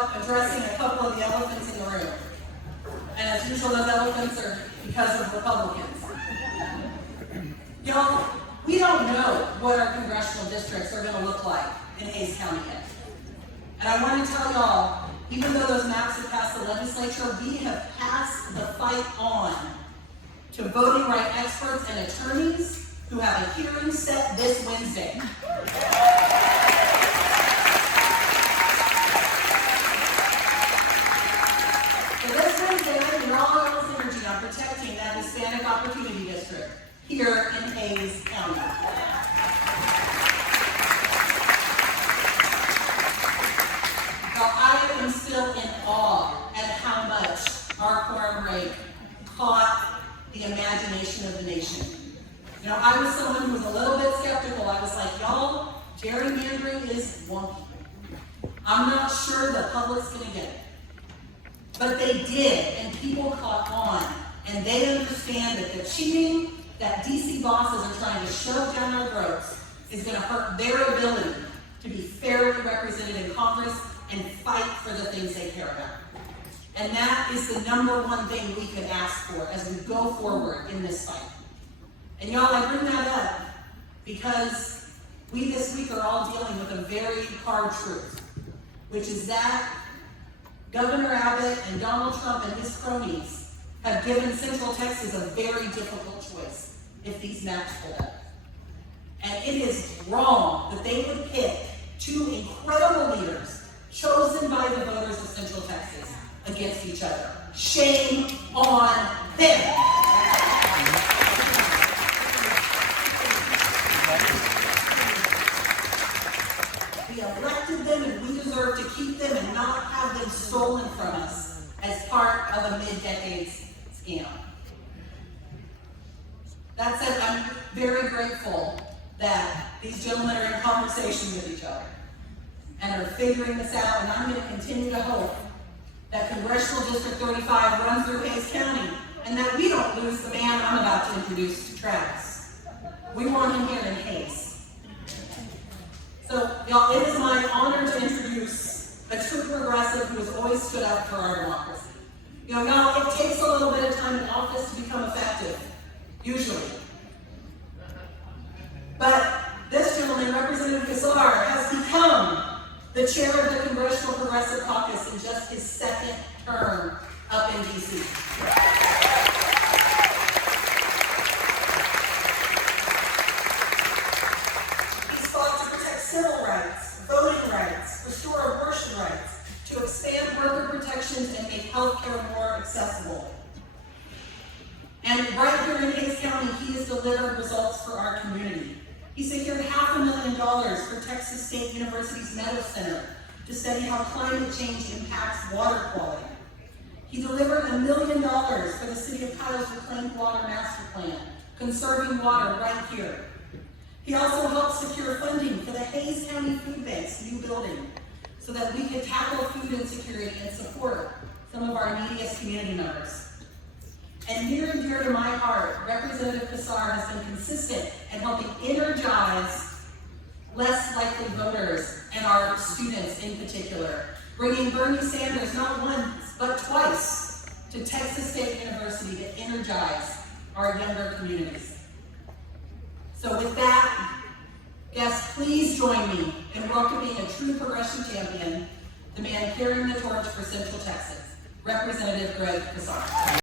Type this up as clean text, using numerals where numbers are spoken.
about addressing a couple of the elephants in the room. And as usual, those elephants are because of Republicans. Y'all, we don't know what our congressional districts are going to look like in Hays County yet. And I want to tell y'all, even though those maps have passed the legislature, we have passed the fight on to voting rights experts and attorneys who have a hearing set this Wednesday. So this Wednesday, I need all y'all's energy on protecting that Hispanic Opportunity District here in Hays County. I am still in awe at how much our quorum rate caught the imagination of the nation. You know, I was someone who was a little bit skeptical. I was like, y'all, gerrymandering is wonky. I'm not sure the public's going to get it. But they did, and people caught on, and they understand that the cheating that DC bosses are trying to shove down our throats is going to hurt their ability to be fairly represented in Congress and fight for the things they care about. And that is the number one thing we could ask for as we go forward in this fight. And y'all, I bring that up because we this week are all dealing with a very hard truth, which is that Governor Abbott and Donald Trump and his cronies have given Central Texas a very difficult choice if these maps hold up. And it is wrong that they would pick two incredible leaders chosen by the voters of Central Texas against each other. Shame on them. We elected them and we deserve to keep them and not have them stolen from us as part of a mid-decades scam. That said, I'm very grateful that these gentlemen are in conversation with each other and are figuring this out, and I'm going to continue to hope that Congressional District 35 runs through Hays County and that we don't lose the man I'm about to introduce to Travis. We want him here in Hays. So, y'all, it is my honor to introduce a true progressive who has always stood up for our democracy. You know, y'all, it takes a little bit of time in office to become effective, usually. But this gentleman, Representative Kassar, has become the chair of the Congressional Progressive Caucus in just his second term up in D.C. He's fought to protect civil rights, voting rights, restore abortion rights, to expand worker protections and make health care more accessible. And right here in Hays County, he has delivered results for our community. He secured $500,000 for Texas State University's Meadow Center to study how climate change impacts water quality. He delivered $1 million for the City of Kyle's Reclaimed Water Master Plan, conserving water right here. He also helped secure funding for the Hays County Food Bank's new building so that we could tackle food insecurity and support some of our neediest community members. And near and dear to my heart, Representative Kassar has been consistent in helping energize less likely voters and our students in particular, bringing Bernie Sanders not once, but twice to Texas State University to energize our younger communities. So with that, guests, please join me in welcoming a true progressive champion, the man carrying the torch for Central Texas, Representative Greg Kassar.